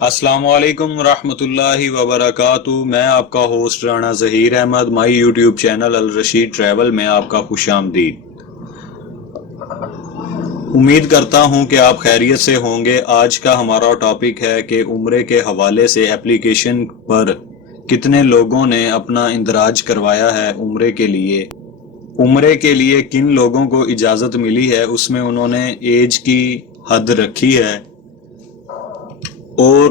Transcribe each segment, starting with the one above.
السلام علیکم ورحمۃ اللہ وبرکاتہ۔ میں آپ کا host Rana Zaheer Ahmed, my YouTube channel Alrasheed travel میں آپ کا خوش آمدید۔ امید کرتا ہوں کہ آپ خیریت سے ہوں گے۔ آج کا ہمارا ٹاپک ہے کہ عمرے کے حوالے سے اپلیکیشن پر کتنے لوگوں نے اپنا اندراج کروایا ہے عمرے کے لیے، عمرے کے لیے کن لوگوں کو اجازت ملی ہے، اس میں انہوں نے ایج کی حد رکھی ہے، اور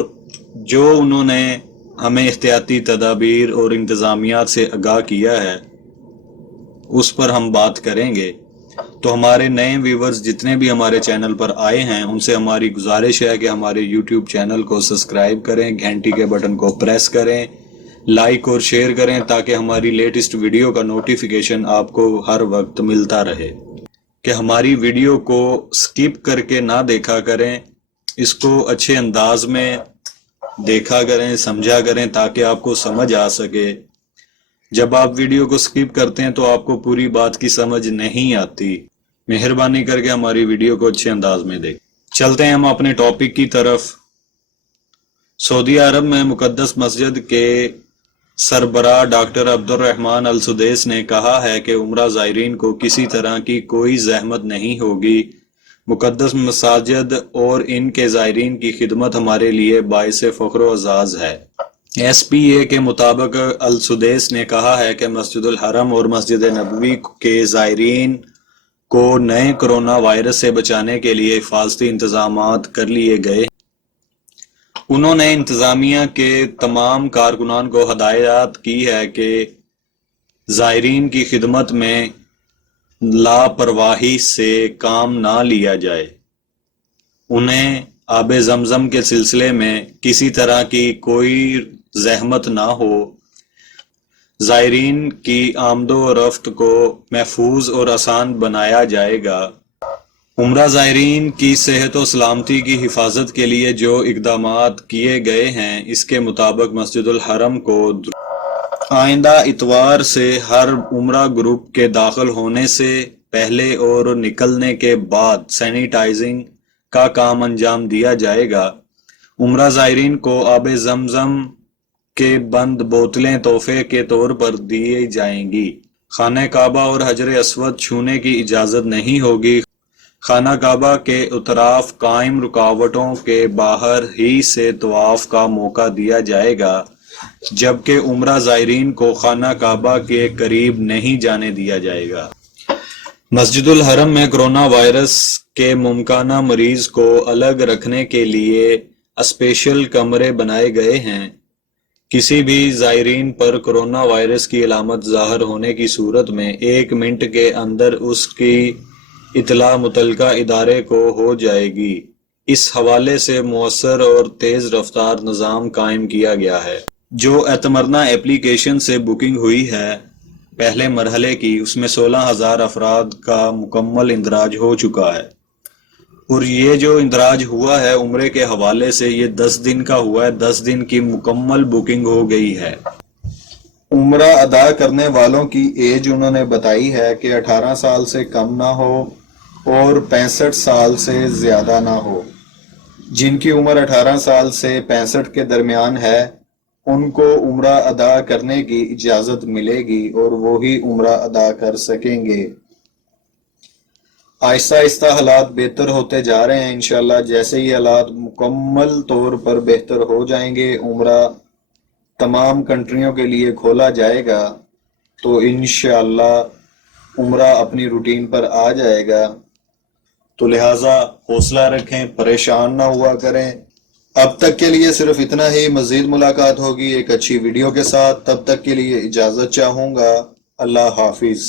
جو انہوں نے ہمیں احتیاطی تدابیر اور انتظامیات سے آگاہ کیا ہے اس پر ہم بات کریں گے۔ تو ہمارے نئے ویورز جتنے بھی ہمارے چینل پر آئے ہیں ان سے ہماری گزارش ہے کہ ہمارے یوٹیوب چینل کو سبسکرائب کریں، گھنٹی کے بٹن کو پریس کریں، لائک اور شیئر کریں تاکہ ہماری لیٹسٹ ویڈیو کا نوٹیفیکیشن آپ کو ہر وقت ملتا رہے۔ کہ ہماری ویڈیو کو سکپ کر کے نہ دیکھا کریں، اس کو اچھے انداز میں دیکھا کریں، سمجھا کریں تاکہ آپ کو سمجھ آ سکے۔ جب آپ ویڈیو کو سکپ کرتے ہیں تو آپ کو پوری بات کی سمجھ نہیں آتی۔ مہربانی کر کے ہماری ویڈیو کو اچھے انداز میں دیکھیں۔ چلتے ہیں ہم اپنے ٹاپک کی طرف۔ سعودی عرب میں مقدس مسجد کے سربراہ ڈاکٹر عبد الرحمن السدیس نے کہا ہے کہ عمرہ زائرین کو کسی طرح کی کوئی زحمت نہیں ہوگی۔ مقدس مساجد اور ان کے زائرین کی خدمت ہمارے لیے باعث فخر و اعزاز ہے۔ ایس پی اے کے مطابق السدیس نے کہا ہے کہ مسجد الحرم اور مسجد نبوی کے زائرین کو نئے کرونا وائرس سے بچانے کے لیے حفاظتی انتظامات کر لیے گئے۔ انہوں نے انتظامیہ کے تمام کارکنان کو ہدایت کی ہے کہ زائرین کی خدمت میں لاپرواہی سے کام نہ لیا جائے، انہیں آب زمزم کے سلسلے میں کسی طرح کی کوئی زحمت نہ ہو، زائرین کی آمد و رفت کو محفوظ اور آسان بنایا جائے گا۔ عمرہ زائرین کی صحت و سلامتی کی حفاظت کے لیے جو اقدامات کیے گئے ہیں، اس کے مطابق مسجد الحرم کو آئندہ اتوار سے ہر عمرہ گروپ کے داخل ہونے سے پہلے اور نکلنے کے بعد سینیٹائزنگ کا کام انجام دیا جائے گا۔ عمرہ زائرین کو آب زمزم کے بند بوتلیں تحفے کے طور پر دی جائیں گی۔ خانہ کعبہ اور حجر اسود چھونے کی اجازت نہیں ہوگی۔ خانہ کعبہ کے اطراف قائم رکاوٹوں کے باہر ہی سے طواف کا موقع دیا جائے گا، جبکہ عمرہ زائرین کو خانہ کعبہ کے قریب نہیں جانے دیا جائے گا۔ مسجد الحرم میں کرونا وائرس کے ممکنہ مریض کو الگ رکھنے کے لیے اسپیشل کمرے بنائے گئے ہیں۔ کسی بھی زائرین پر کرونا وائرس کی علامت ظاہر ہونے کی صورت میں 1 منٹ کے اندر اس کی اطلاع متعلقہ ادارے کو ہو جائے گی۔ اس حوالے سے مؤثر اور تیز رفتار نظام قائم کیا گیا ہے۔ جو اعتمرنا ایپلیکیشن سے بکنگ ہوئی ہے پہلے مرحلے کی، اس میں 16,000 افراد کا مکمل اندراج ہو چکا ہے، اور یہ جو اندراج ہوا ہے عمرے کے حوالے سے یہ 10 دن کا ہوا ہے۔ 10 دن کی مکمل بکنگ ہو گئی ہے۔ عمرہ ادا کرنے والوں کی ایج انہوں نے بتائی ہے کہ 18 سال سے کم نہ ہو اور 65 سال سے زیادہ نہ ہو۔ جن کی عمر 18 سال سے 65 کے درمیان ہے ان کو عمرہ ادا کرنے کی اجازت ملے گی اور وہی عمرہ ادا کر سکیں گے۔ آہستہ آہستہ حالات بہتر ہوتے جا رہے ہیں۔ انشاءاللہ جیسے ہی حالات مکمل طور پر بہتر ہو جائیں گے، عمرہ تمام کنٹریوں کے لیے کھولا جائے گا، تو انشاءاللہ عمرہ اپنی روٹین پر آ جائے گا۔ تو لہٰذا حوصلہ رکھیں، پریشان نہ ہوا کریں۔ اب تک کے لیے صرف اتنا ہی، مزید ملاقات ہوگی ایک اچھی ویڈیو کے ساتھ، تب تک کے لیے اجازت چاہوں گا۔ اللہ حافظ۔